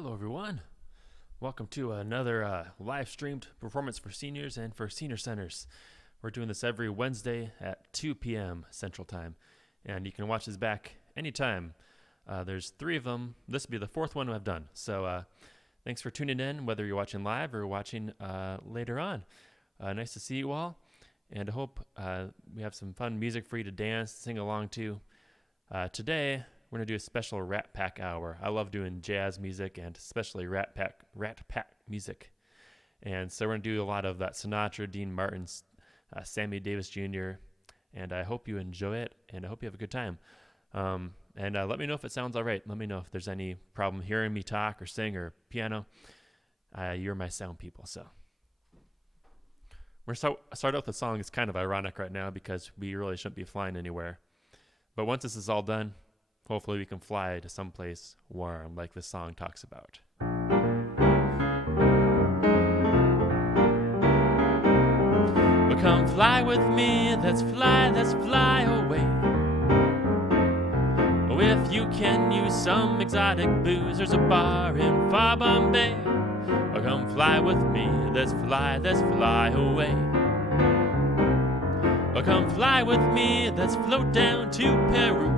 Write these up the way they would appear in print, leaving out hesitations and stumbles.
Hello, everyone. Welcome to another live streamed performance for seniors and for senior centers. We're doing this every Wednesday at 2 p.m. Central Time, and you can watch this back anytime. There's 3 of them. This will be the 4th one I've done. So thanks for tuning in, whether you're watching live or watching later on. Nice to see you all, and I hope we have some fun music for you to dance, sing along to. Today, we're going to do a special Rat Pack hour. I love doing jazz music and especially Rat Pack music. And so we're going to do a lot of that Sinatra, Dean Martin, Sammy Davis Jr., and I hope you enjoy it, and I hope you have a good time. And let me know if it sounds all right. Let me know if there's any problem hearing me talk or sing or piano. You're my sound people, so. We're going to start out with a song that's kind of ironic right now because we really shouldn't be flying anywhere. But once this is all done, hopefully we can fly to someplace warm like this song talks about. Well, come fly with me, let's fly away. Oh, if you can use some exotic booze, there's a bar in far Bombay. Oh, come fly with me, let's fly away. Oh, come fly with me, let's float down to Peru.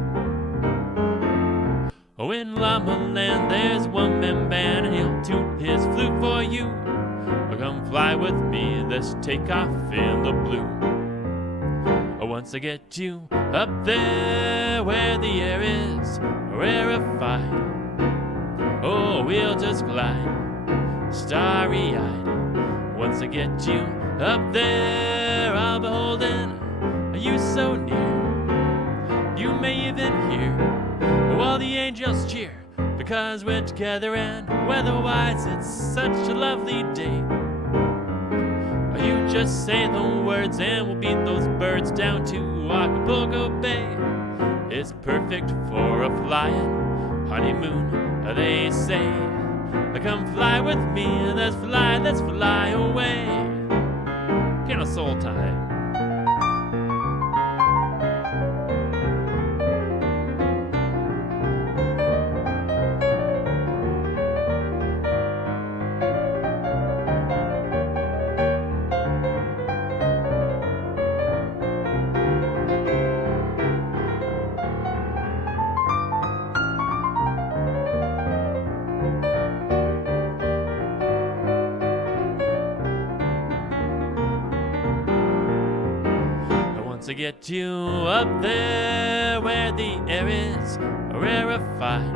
Oh, in Llama Land, there's one man band, and he'll toot his flute for you. Oh, come fly with me, let's take off in the blue. Oh, once I get you up there where the air is rarefied, oh, we'll just glide, starry-eyed. Once I get you up there, I'll be holding you so near. You may even hear all the angels cheer, because we're together and weather-wise it's such a lovely day. You just say the words and we'll beat those birds down to Acapulco Bay. It's perfect for a flying honeymoon, they say. Come fly with me, let's fly away. Piano soul time. To get you up there where the air is rarefied,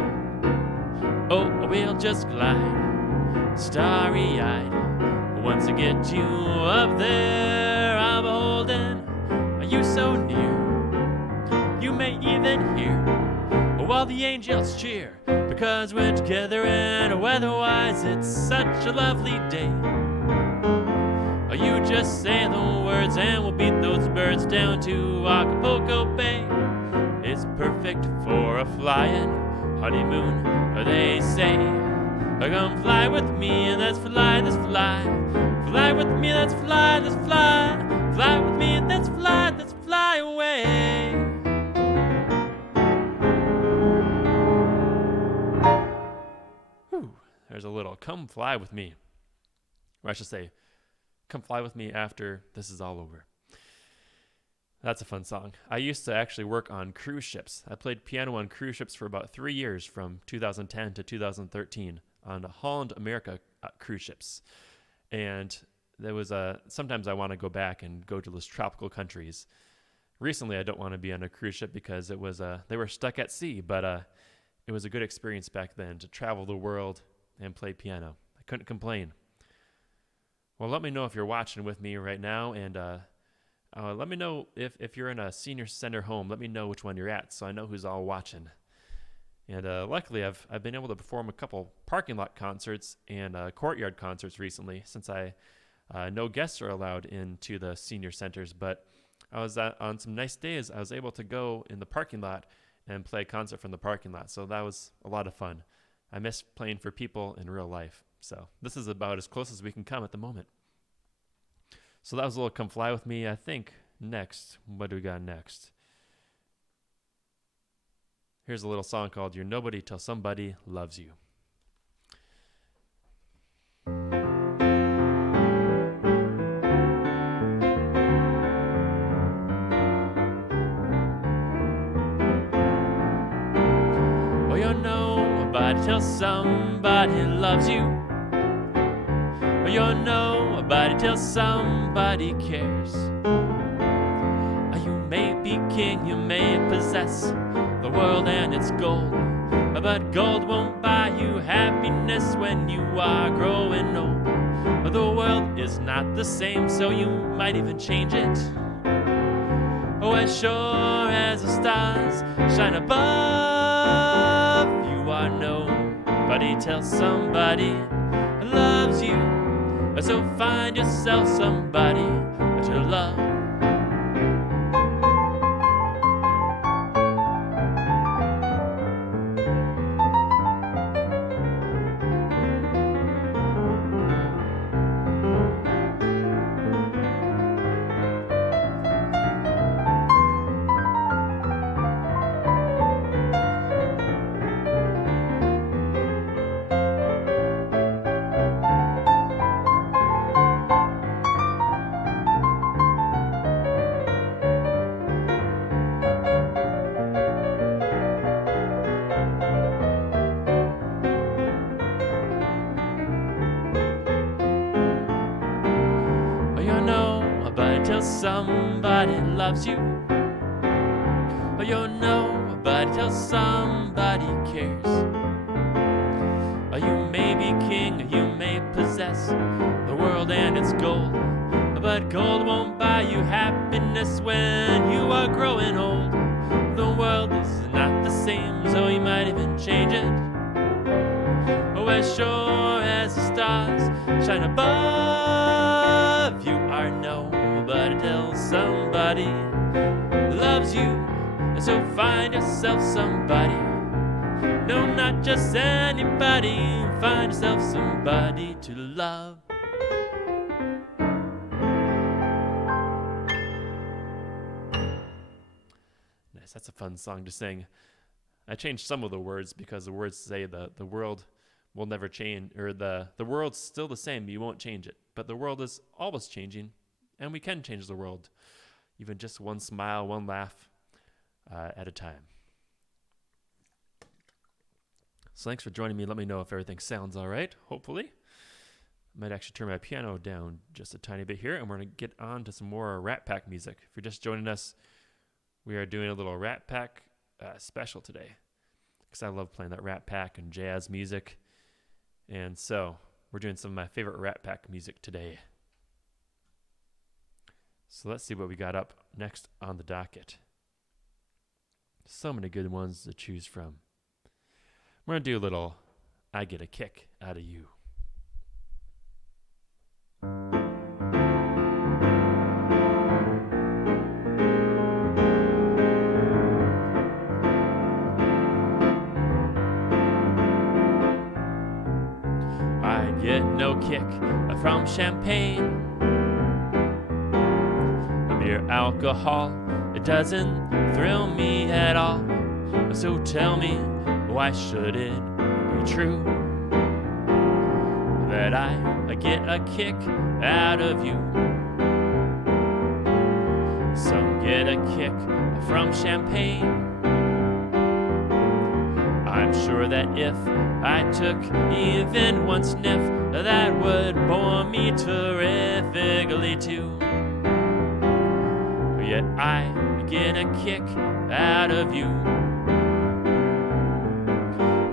oh, we'll just glide, starry-eyed. Once I get you up there, I'll be holding you so near. You may even hear all the angels cheer, because we're together and weather-wise it's such a lovely day. You just say the words and we'll beat those birds down to Acapulco Bay. It's perfect for a flying honeymoon, they say. Come fly with me and let's fly. Fly with me, let's fly. Fly with me, let's fly away. Whew, there's a little come fly with me. Or I should say, come fly with me after this is all over. That's a fun song. I used to actually work on cruise ships. I played piano on cruise ships for about 3 years, from 2010 to 2013, on Holland America cruise ships. And there was sometimes I want to go back and go to those tropical countries. Recently, I don't want to be on a cruise ship because it was they were stuck at sea, but it was a good experience back then to travel the world and play piano. I couldn't complain. Well, let me know if you're watching with me right now, and let me know if you're in a senior center home. Let me know which one you're at, so I know who's all watching. And luckily, I've been able to perform a couple parking lot concerts and courtyard concerts recently, since no guests are allowed into the senior centers. But I was on some nice days, I was able to go in the parking lot and play a concert from the parking lot, so that was a lot of fun. I miss playing for people in real life. So this is about as close as we can come at the moment. So that was a little Come Fly With Me. I think next, what do we got next? Here's a little song called You're Nobody Till Somebody Loves You. nobody till somebody loves you. Or you're nobody till somebody cares. You may be king, you may possess the world and its gold, but gold won't buy you happiness when you are growing old. The world is not the same, so you might even change it. Oh, as sure as the stars shine above, you are nobody till somebody loves you. So find yourself somebody to love. Till somebody loves you. Oh, you're nobody till somebody cares. Oh, you may be king, you may possess the world and its gold, but gold won't buy you happiness when you are growing old. The world is not the same, so you might even change it. Oh, as sure as the stars shine above, you are nobody till somebody loves you. So find yourself somebody. No, not just anybody. Find yourself somebody to love. Nice, that's a fun song to sing. I changed some of the words because the words say the world will never change, or the world's still the same, you won't change it. But the world is always changing, and we can change the world. Even just one smile, one laugh at a time. So thanks for joining me. Let me know if everything sounds all right, hopefully. I might actually turn my piano down just a tiny bit here, and we're going to get on to some more Rat Pack music. If you're just joining us, we are doing a little Rat Pack special today, because I love playing that Rat Pack and jazz music. And so we're doing some of my favorite Rat Pack music today. So let's see what we got up next on the docket. So many good ones to choose from. We're going to do a little I Get a Kick Out of You. I get no kick from champagne. Mere alcohol, it doesn't thrill me at all. So tell me, why should it be true that I get a kick out of you? Some get a kick from champagne. I'm sure that if I took even one sniff, that would bore me terrifically too. Yet I get a kick out of you.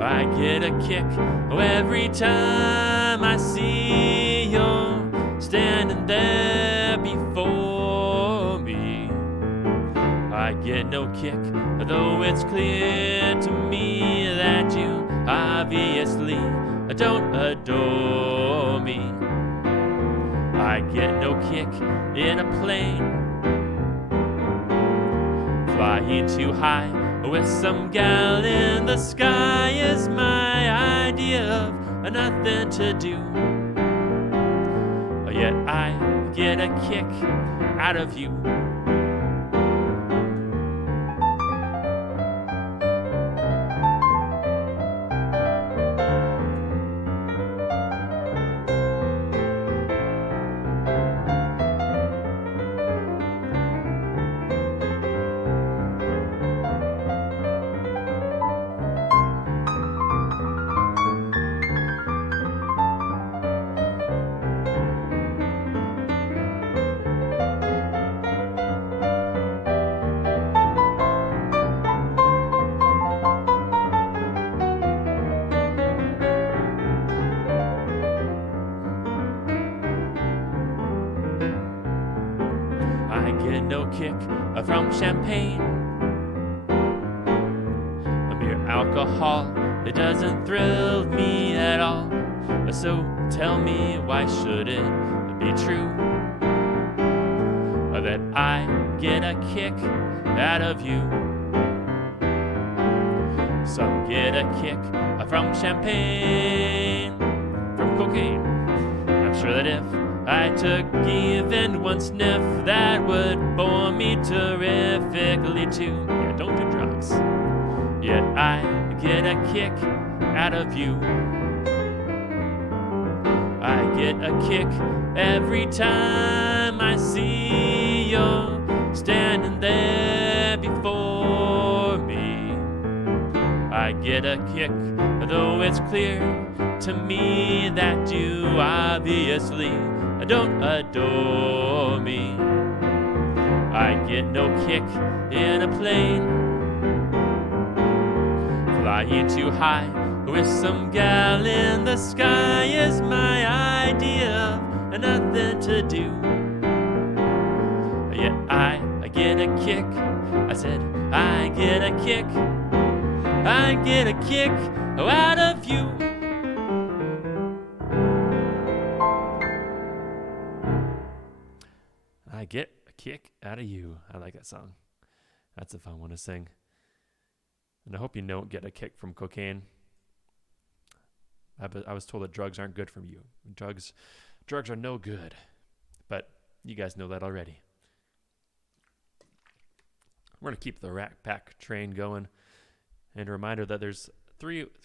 I get a kick every time I see you standing there before me. I get no kick, though it's clear to me that you obviously don't adore me. I get no kick in a plane, flying too high with some gal in the sky is my idea of nothing to do. Yet I get a kick out of you. kick from champagne. A mere alcohol, it doesn't thrill me at all. So tell me, why should it be true that I get a kick out of you? Some get a kick from champagne, from cocaine. I'm sure that if I took even one sniff, that would bore me terrifically too. Yeah, don't do drugs. Yet I get a kick out of you. I get a kick every time I see you standing there before me. I get a kick, though it's clear to me that you obviously don't adore me. I get no kick in a plane, flying too high with some gal in the sky is my idea of nothing to do. Yet I get a kick. I said I get a kick. I get a kick out of you. I get a kick out of you. I like that song. That's a fun one to sing. And I hope you don't get a kick from cocaine. I was told that drugs aren't good for you. Drugs are no good. But you guys know that already. We're going to keep the Rat Pack train going. And a reminder that there's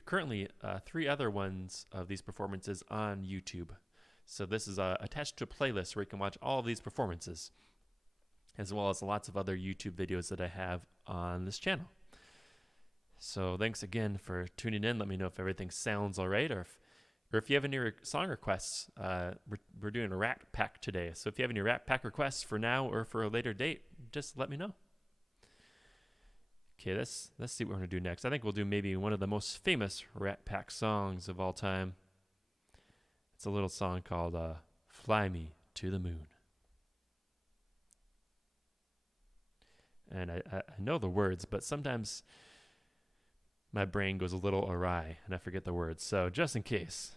currently three other ones of these performances on YouTube. So this is attached to a playlist where you can watch all of these performances, as well as lots of other YouTube videos that I have on this channel. So thanks again for tuning in. Let me know if everything sounds all right, or if you have any song requests. We're doing a Rat Pack today. So if you have any Rat Pack requests for now or for a later date, just let me know. Okay, let's see what we're going to do next. I think we'll do maybe one of the most famous Rat Pack songs of all time. It's a little song called Fly Me to the Moon. And I know the words, but sometimes my brain goes a little awry and I forget the words. So just in case,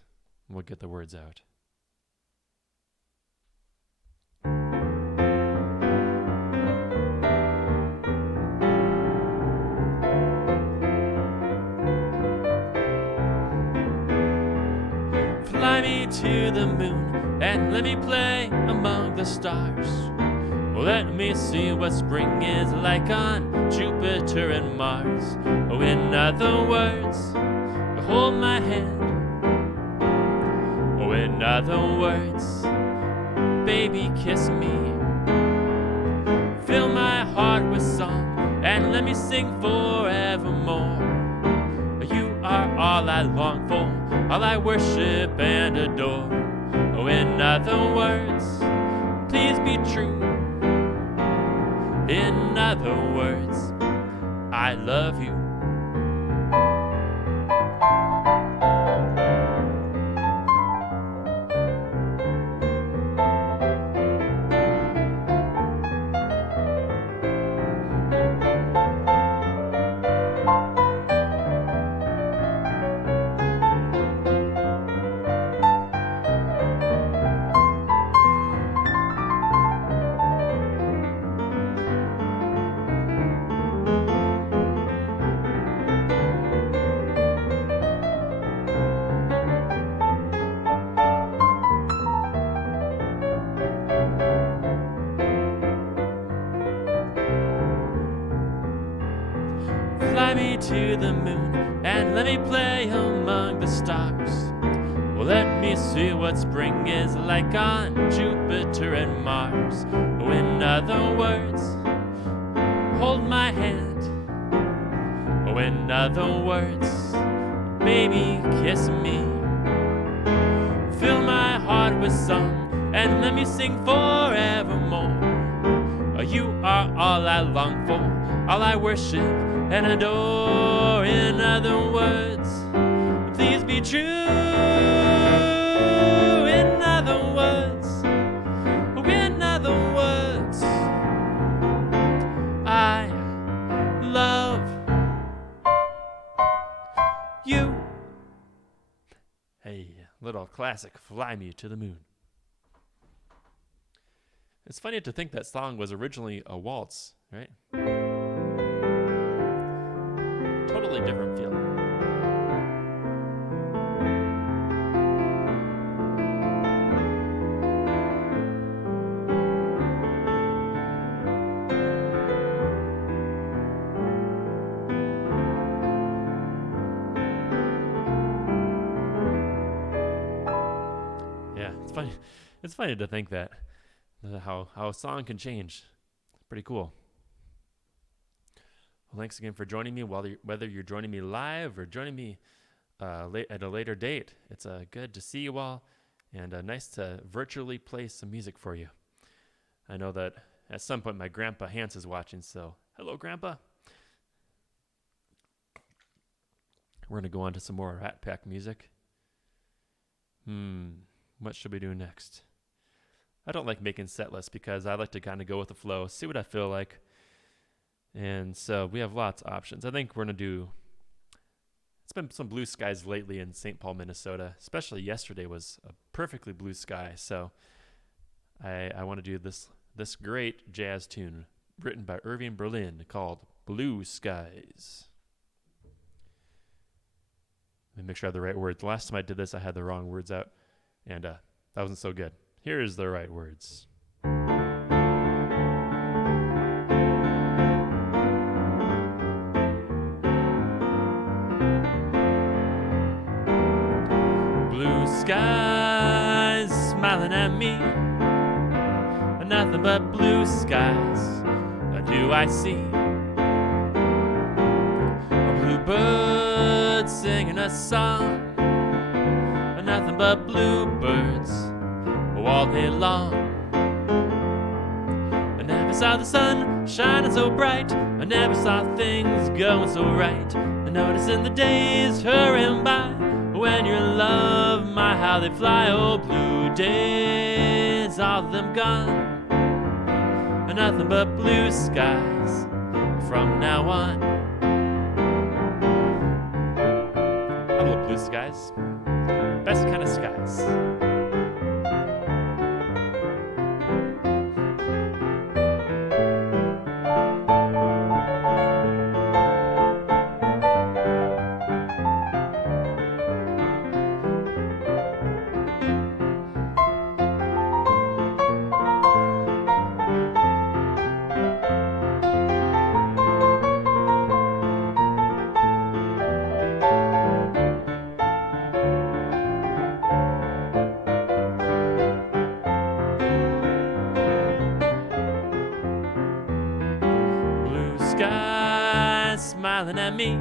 we'll get the words out. Fly me to the moon and let me play among the stars. Let me see what spring is like on Jupiter and Mars. Oh, in other words, hold my hand. Oh, in other words, baby, kiss me. Fill my heart with song and let me sing forevermore. You are all I long for, all I worship and adore. Oh, in other words, please be true. In other words, I love you. Fly me to the moon and let me play among the stars. Well, let me see what spring is like on Jupiter and Mars. Oh, in other words, hold my hand. Oh, in other words, baby, kiss me. Fill my heart with song and let me sing forevermore. You are all I long for, all I worship and adore. In other words, please be true. In other words, in other words, you. Hey, little classic, Fly Me to the Moon. It's funny to think that song was originally a waltz, right? Totally different feel. Yeah, it's funny. It's funny to think that how a song can change. Pretty cool. Well, thanks again for joining me. Whether you're joining me live or joining me at a later date, it's good to see you all, and nice to virtually play some music for you. I know that at some point my grandpa Hance is watching, so hello, Grandpa. We're gonna go on to some more Rat Pack music. What should we do next? I don't like making set lists because I like to kind of go with the flow, see what I feel like. And so we have lots of options. I think we're going to do, it's been some blue skies lately in St. Paul, Minnesota. Especially yesterday was a perfectly blue sky. So I want to do this great jazz tune written by Irving Berlin called Blue Skies. Let me make sure I have the right words. The last time I did this, I had the wrong words out, and that wasn't so good. Here's the right words. Blue skies smiling at me, nothing but blue skies do I see. A bluebird singing a song, nothing but bluebirds all day long. I never saw the sun shining so bright, I never saw things going so right. I noticing the days hurrying by, when you're in love, my how they fly. Oh, blue days, all of them gone, and nothing but blue skies from now on. I love blue skies, best kind of skies. Skies smiling at me,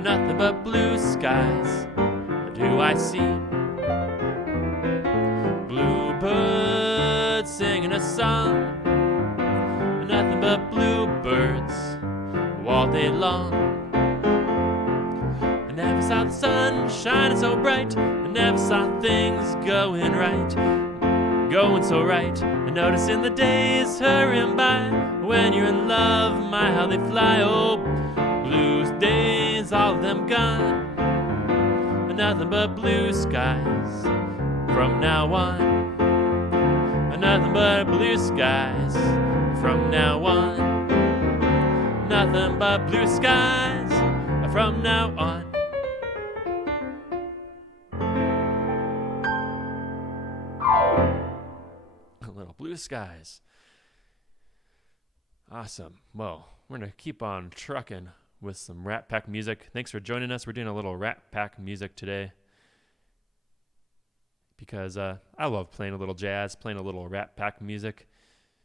nothing but blue skies do I see. Bluebirds singing a song, nothing but bluebirds all day long. I never saw the sun shining so bright, I never saw things going right, going so right. And noticing the days hurrying by, when you're in love, my how they fly. Oh, blue days, all of them gone, and nothing but blue skies from now on. And nothing but blue skies from now on. Nothing but blue skies from now on. Little blue skies. Awesome. Well, we're going to keep on trucking with some Rat Pack music. Thanks for joining us. We're doing a little Rat Pack music today because I love playing a little jazz, playing a little Rat Pack music.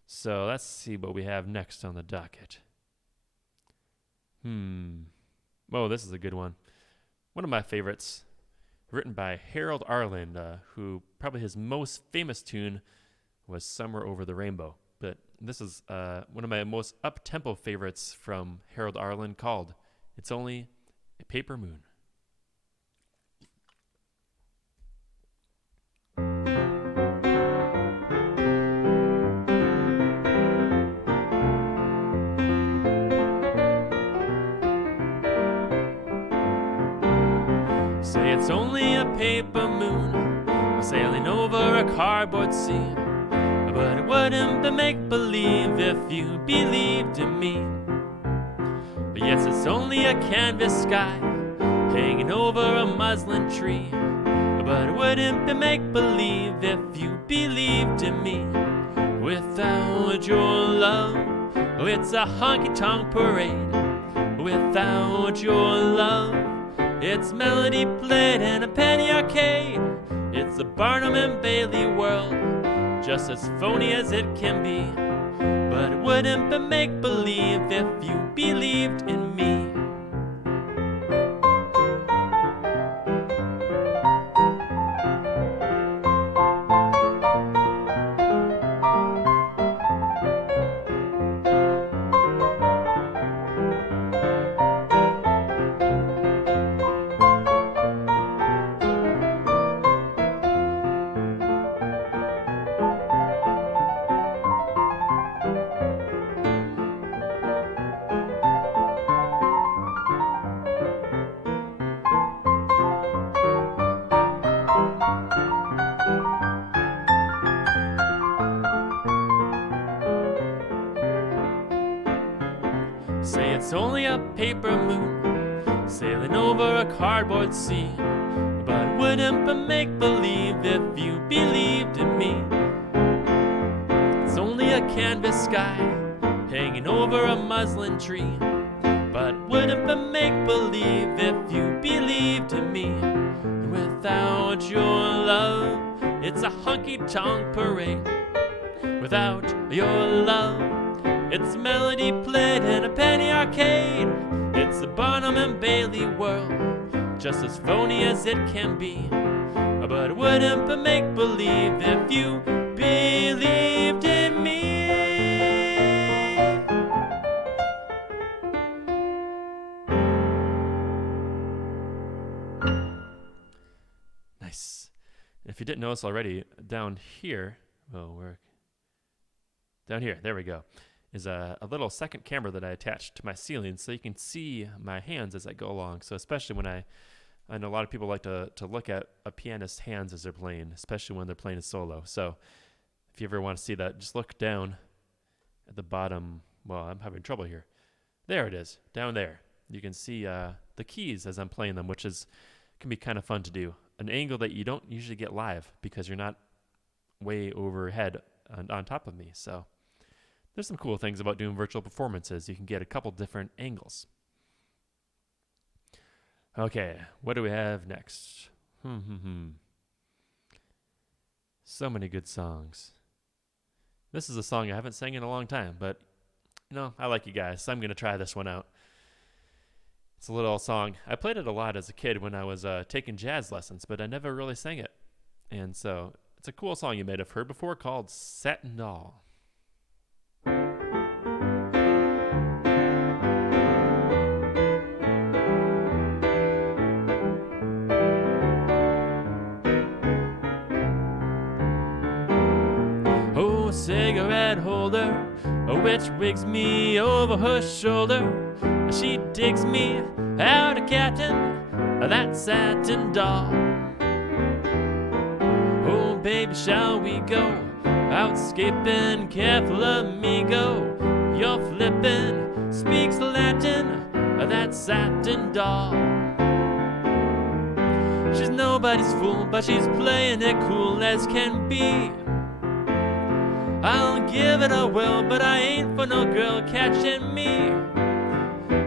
So let's see what we have next on the docket. Oh, this is a good one. One of my favorites, written by Harold Arlen, who probably his most famous tune was Somewhere Over the Rainbow. But this is one of my most up-tempo favorites from Harold Arlen called It's Only a Paper Moon. Say it's only a paper moon sailing over a cardboard sea, but it wouldn't be make-believe if you believed in me. Yes, it's only a canvas sky hanging over a muslin tree, but it wouldn't be make-believe if you believed in me. Without your love, oh, it's a honky-tonk parade. Without your love, it's melody played in a penny arcade. It's the Barnum and Bailey world, just as phony as it can be, but it wouldn't be make-believe if you believed in me. Say it's only a paper moon sailing over a cardboard sea, but it wouldn't be make-believe if you believed in me. It's only a canvas sky hanging over a muslin tree, but it wouldn't be make-believe if you believed in me. And without your love, it's a honky-tonk parade. Without your love, it's a melody played in a penny arcade. It's the Barnum and Bailey world, just as phony as it can be, but it wouldn't be make-believe if you believed in me. Nice. If you didn't notice already, down here, down here, there we go, is a little second camera that I attached to my ceiling so you can see my hands as I go along. So especially when I know a lot of people like to look at a pianist's hands as they're playing, especially when they're playing a solo. So if you ever want to see that, just look down at the bottom. Well, I'm having trouble here. There it is, down there. You can see the keys as I'm playing them, which can be kind of fun to do. An angle that you don't usually get live because you're not way overhead on top of me. So there's some cool things about doing virtual performances. You can get a couple different angles. Okay, what do we have next? So many good songs. This is a song I haven't sang in a long time, but I like you guys, so I'm going to try this one out. It's a little song. I played it a lot as a kid when I was taking jazz lessons, but I never really sang it. And so it's a cool song you may have heard before called Satin Doll. Cigarette holder, which wigs me over her shoulder. She digs me out a cattin' that satin doll. Oh, baby, shall we go out skipping? Careful, amigo, you're flippin'. Speaks Latin, that satin doll. She's nobody's fool, but she's playing it cool as can be. I'll give it a whirl, but I ain't for no girl catching me.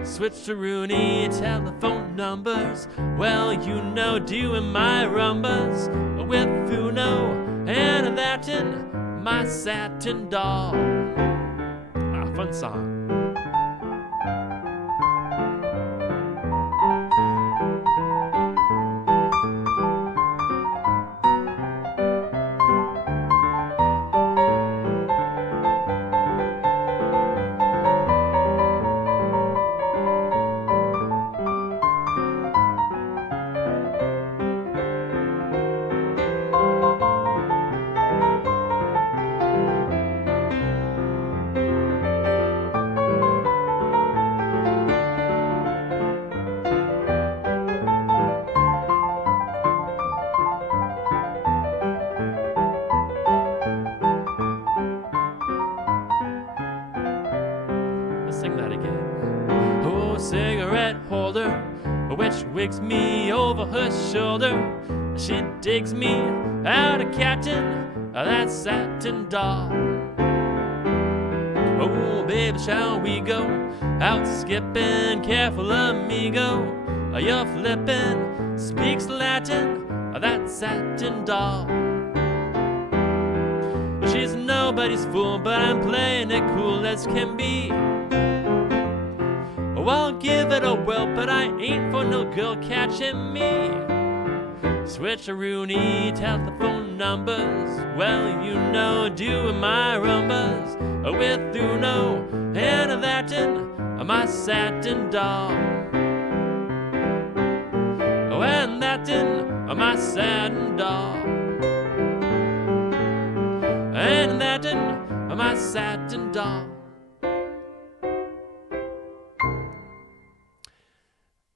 Switch to Rooney telephone numbers. Well, doing my rumbas with Uno and Latin, my satin doll. Fun song. which wigs me over her shoulder. She digs me out a captain, that satin doll. Oh, baby, shall we go out skipping? Careful, amigo, you're flipping. Speaks Latin, that satin doll. She's nobody's fool, but I'm playing it cool as can be. Oh, I'll give it a whirl, but I ain't for no girl catching me. Switcheroony telephone numbers, well, you know, doing my rumbas with Uno and Latin, my satin doll. Oh, and Latin, my satin doll. And Latin, my satin doll.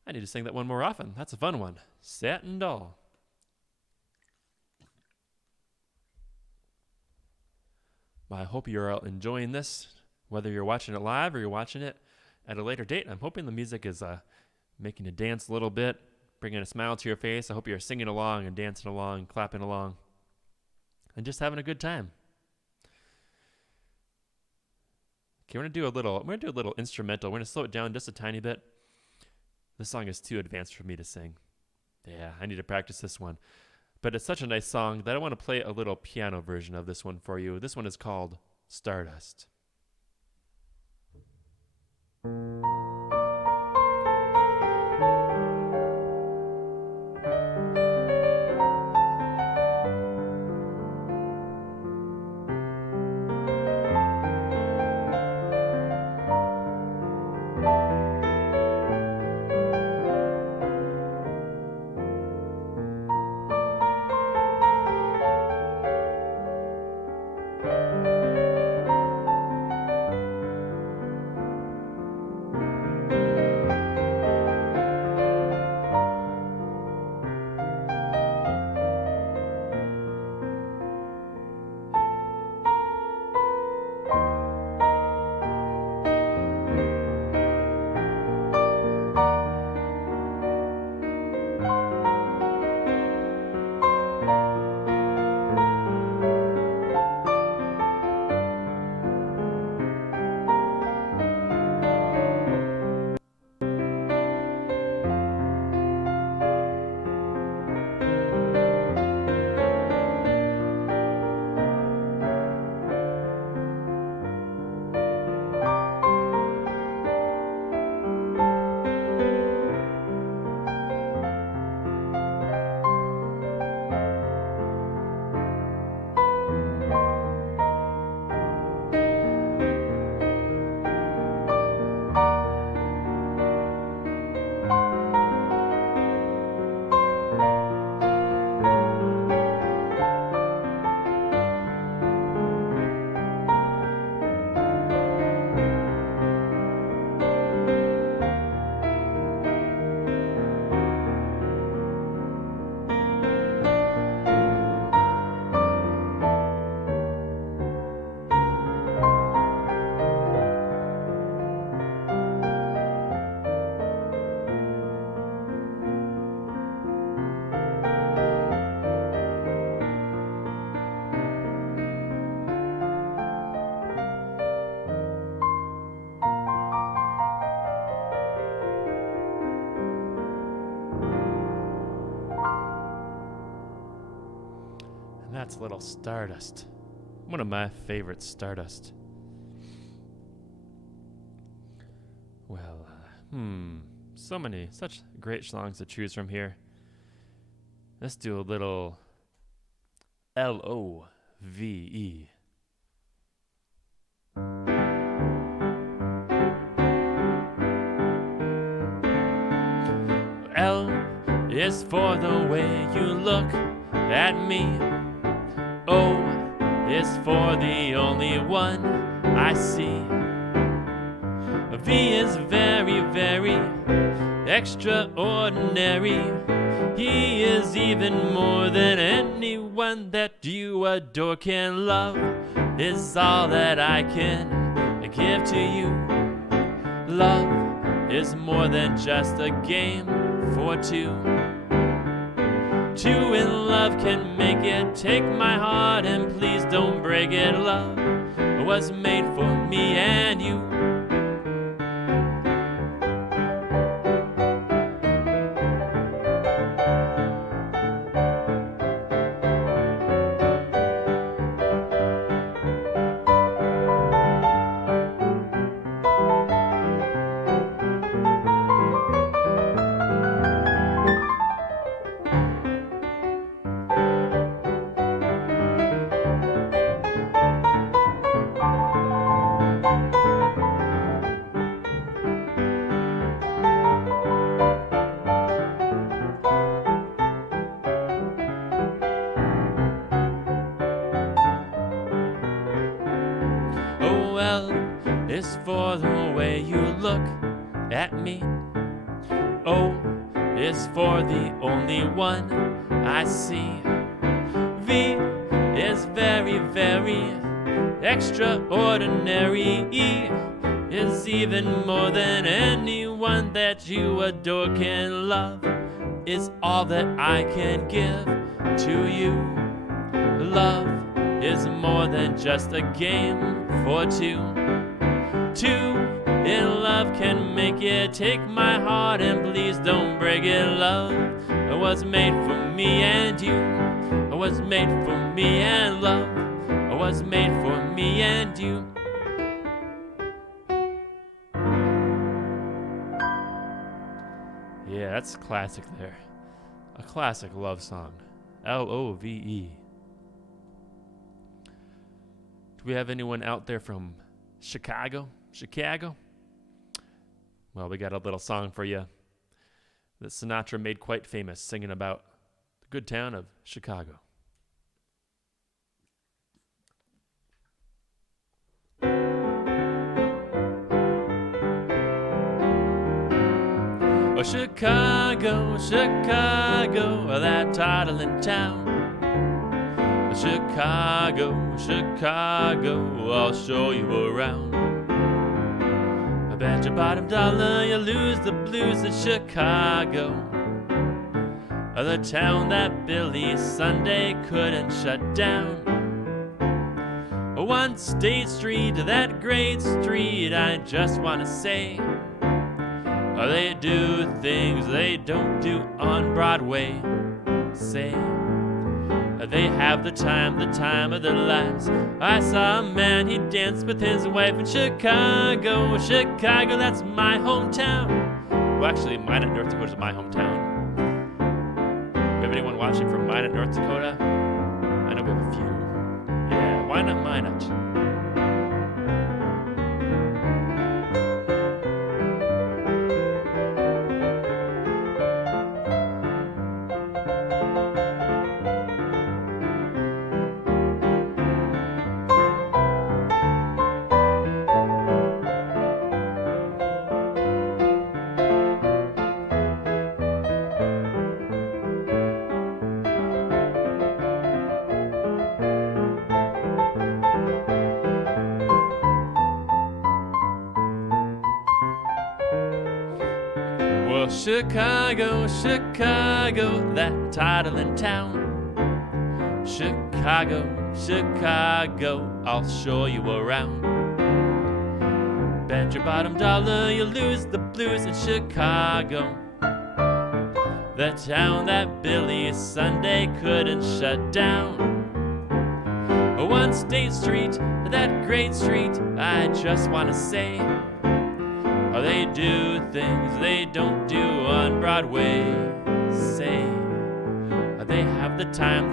I need to sing that one more often. That's a fun one. Satin doll. Well, I hope you're all enjoying this, whether you're watching it live or you're watching it at a later date. I'm hoping the music is making you dance a little bit, bringing a smile to your face. I hope you're singing along and dancing along, clapping along, and just having a good time. Okay, we're gonna do a little instrumental. We're gonna slow it down just a tiny bit. This song is too advanced for me to sing. Yeah, I need to practice this one. But it's such a nice song that I want to play a little piano version of this one for you. This one is called Stardust. That's Little Stardust. One of my favorites, Stardust. Well, such great songs to choose from here. Let's do a little L-O-V-E. L is for the way you look at me. O is for the only one I see. V is very, very extraordinary. He is even more than anyone that you adore can love. Is all that I can give to you. Love is more than just a game for two. Two in love can make it. Take my heart and please don't break it. Love was made for me and you. Is for the way you look at me. O is for the only one I see. V is very, very extraordinary. E is even more than anyone that you adore can love. Is all that I can give to you. Love is more than just a game for two. Two in love can make it. Take my heart and please don't break it. Love was made for me and you. Was made for me and love was made for me and you. Yeah, that's classic there. A classic love song. Love. Do we have anyone out there from Chicago? Well, we got a little song for you that Sinatra made quite famous, singing about the good town of Chicago. Oh, Chicago, Chicago, that toddling town. Chicago, Chicago, I'll show you around. I bet your bottom dollar you lose the blues in Chicago, the town that Billy Sunday couldn't shut down. One State Street, that great street, I just want to say, they do things they don't do on Broadway. Say, they have the time of their lives. I saw a man, he danced with his wife in Chicago. Chicago, that's my hometown. Well, actually, Minot, North Dakota is my hometown. We have anyone watching from Minot, North Dakota? I know we have a few. Yeah, why not Minot? Well, Chicago, Chicago, that toddling town. Chicago, Chicago, I'll show you around. Bet your bottom dollar you lose the blues in Chicago, the town that Billy Sunday couldn't shut down. One State Street, that great street, I just want to say, they do things they don't do on Broadway. Say, they have the time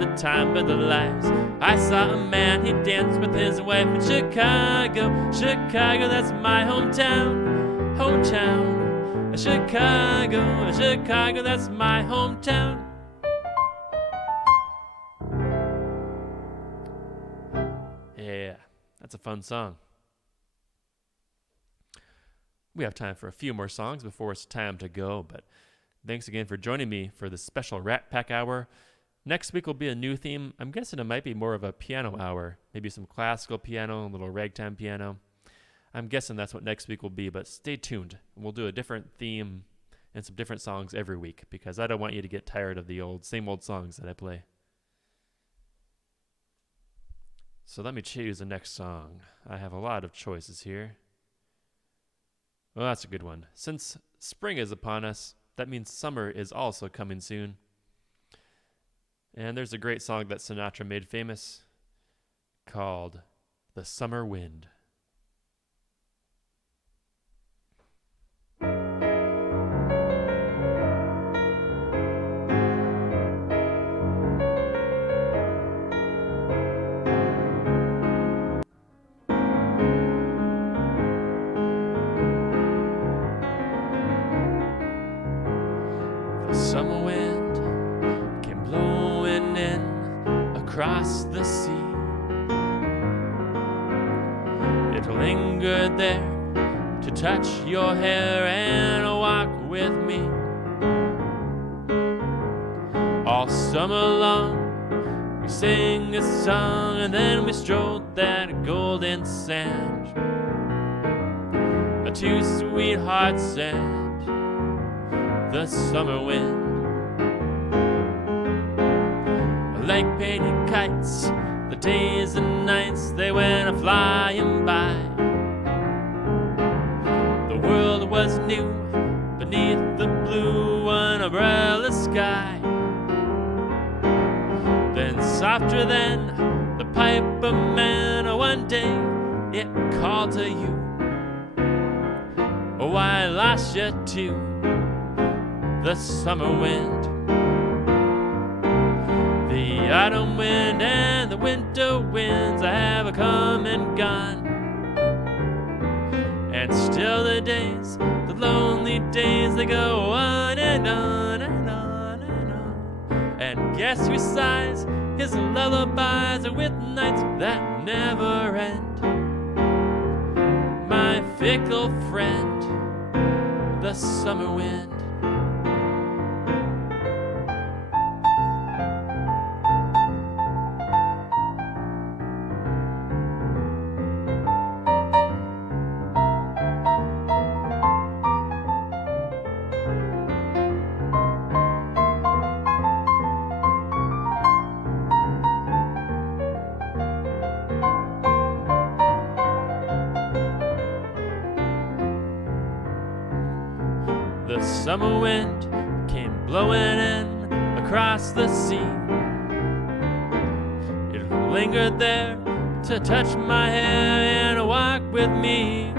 of their lives. I saw a man, he danced with his wife in Chicago. Chicago, that's my hometown. Hometown. Chicago, Chicago, that's my hometown. Yeah, that's a fun song. We have time for a few more songs before it's time to go, but thanks again for joining me for this special Rat Pack Hour. Next week will be a new theme. I'm guessing it might be more of a piano hour, maybe some classical piano, a little ragtime piano. I'm guessing that's what next week will be, but stay tuned. We'll do a different theme and some different songs every week because I don't want you to get tired of the same old songs that I play. So let me choose the next song. I have a lot of choices here. Well, that's a good one. Since spring is upon us, that means summer is also coming soon. And there's a great song that Sinatra made famous called The Summer Wind. The summer wind came blowing in across the sea. It lingered there to touch your hair and walk with me. All summer long we sang a song and then we strolled that golden sand. Two sweethearts and the summer wind. Like painted kites, the days and nights they went a-flying by. The world was new beneath the blue umbrella sky. Then softer than the pipe of man, one day it called to you. Oh, I lost you to the summer wind. The autumn wind and the winter winds have come and gone. And still the days, the lonely days, they go on and on and on and on. And guess who sighs his lullabies with nights that never end? My fickle friend, the summer wind. The summer wind came blowing in across the sea. It lingered there to touch my hair and walk with me.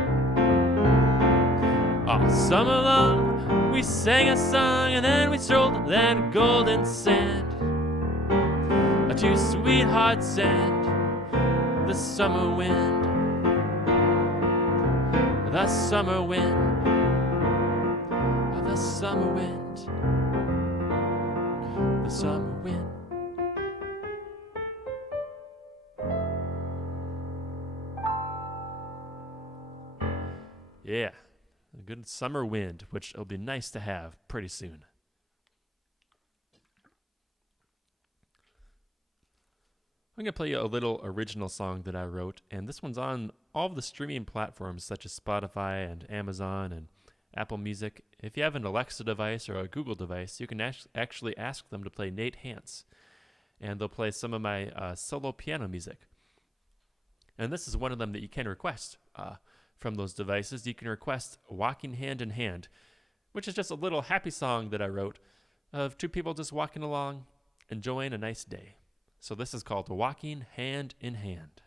All summer long we sang a song and then we strolled that golden sand. Two sweethearts and the summer wind. The summer wind. The summer wind, the summer wind. Yeah, a good summer wind, which it'll be nice to have pretty soon. I'm going to play you a little original song that I wrote, and this one's on all of the streaming platforms such as Spotify and Amazon and Apple Music. If you have an Alexa device or a Google device, you can actually ask them to play Nate Hance, and they'll play some of my solo piano music. And this is one of them that you can request from those devices. You can request Walking Hand in Hand, which is just a little happy song that I wrote of two people just walking along, enjoying a nice day. So this is called Walking Hand in Hand.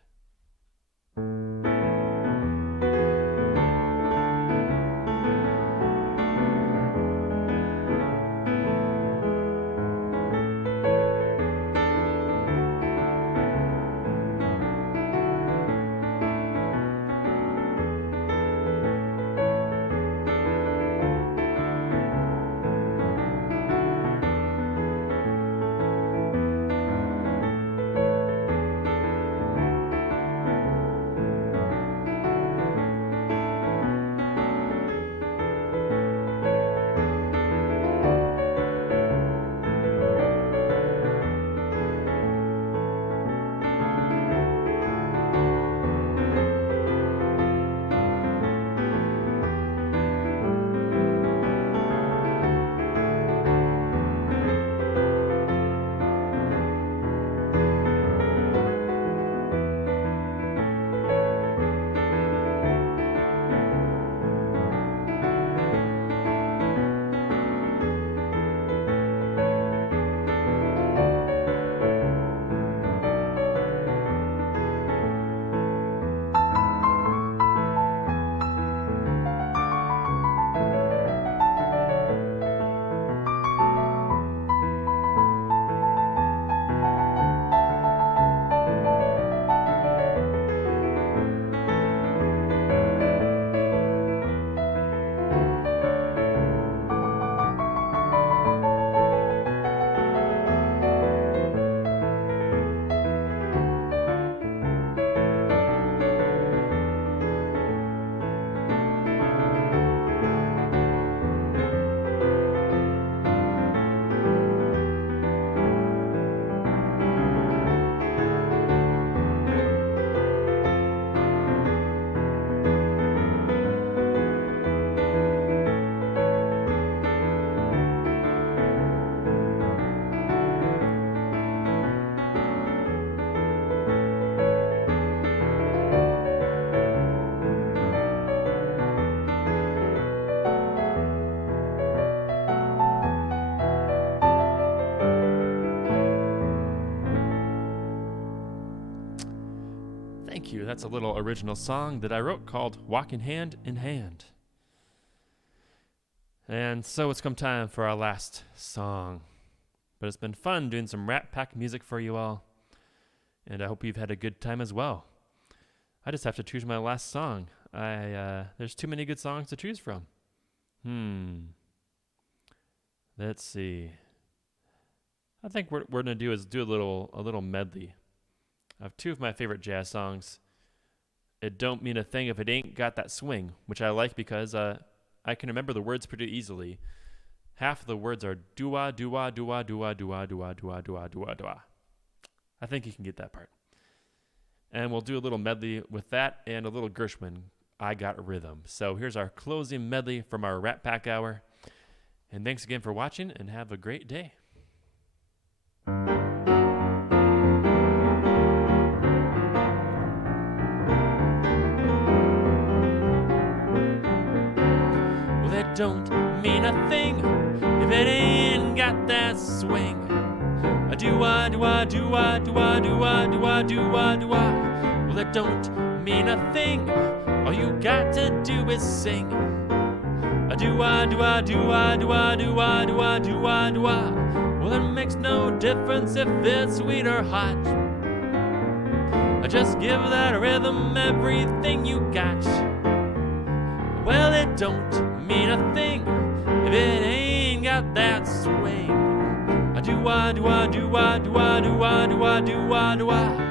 you. That's a little original song that I wrote called Walking Hand in Hand. And so it's come time for our last song. But it's been fun doing some Rat Pack music for you all. And I hope you've had a good time as well. I just have to choose my last song. There's too many good songs to choose from. Let's see. I think what we're going to do is do a little medley. I have two of my favorite jazz songs. It Don't Mean a Thing If It Ain't Got That Swing, which I like because I can remember the words pretty easily. Half of the words are doo-wah, doo-wah, doo-wah, doo-wah, doo-wah, doo-wah, doo-wah, doo-wah, doo-wah, doo-wah. I think you can get that part. And we'll do a little medley with that and a little Gershwin, I Got Rhythm. So here's our closing medley from our Rat Pack Hour. And thanks again for watching, and have a great day. Well, it don't mean a thing if it ain't got that swing. A do-wah, do-wah, do-wah, do-wah, do-wah, do-wah, do-wah, do-wah. Well, it don't mean a thing. All you got to do is sing. A do-wah, do-wah, do-wah, do-wah, do-wah, do-wah, do-wah, do-wah. Well, it makes no difference if it's sweet or hot. Just give that rhythm everything you got. Well, it don't mean a thing if it ain't got that swing. A do-wah, do-wah, do-wah, do-wah, do-wah, do-wah, do-wah, do-wah.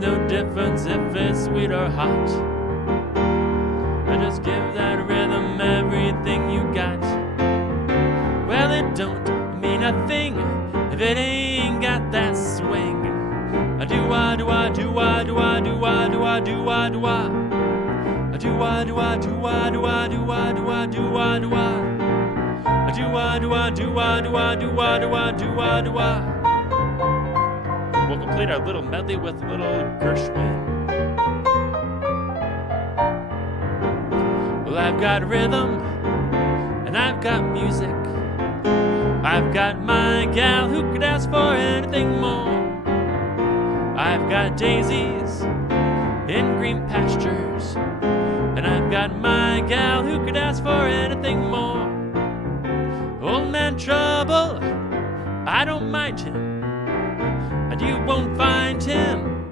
No difference if it's sweet or hot. I just give that rhythm everything you got. Well, it don't mean a thing if it ain't got that swing. A do-wah, do-wah, do-wah, do-wah, do-wah, do-wah, do-wah, do-wah. A do-wah, do-wah, do-wah, do-wah, do-wah, do-wah, do-wah, do-wah. A do-wah, do-wah, do-wah, do-wah, do-wah, do-wah, do-wah, do-wah. We'll complete our little medley with a little Gershwin. Well, I've got rhythm, and I've got music. I've got my gal who could ask for anything more. I've got daisies in green pastures, and I've got my gal who could ask for anything more. Old man Trouble, I don't mind him, and you won't find him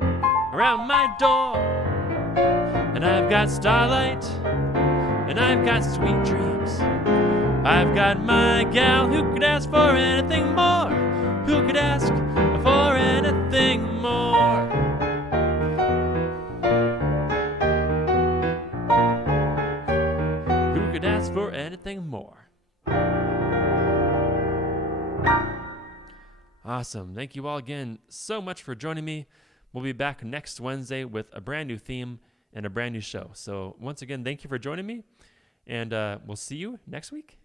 around my door. And I've got starlight, and I've got sweet dreams. I've got my gal who could ask for anything more. Who could ask for anything more? Who could ask for anything more? Awesome. Thank you all again so much for joining me. We'll be back next Wednesday with a brand new theme and a brand new show. So once again, thank you for joining me, and we'll see you next week.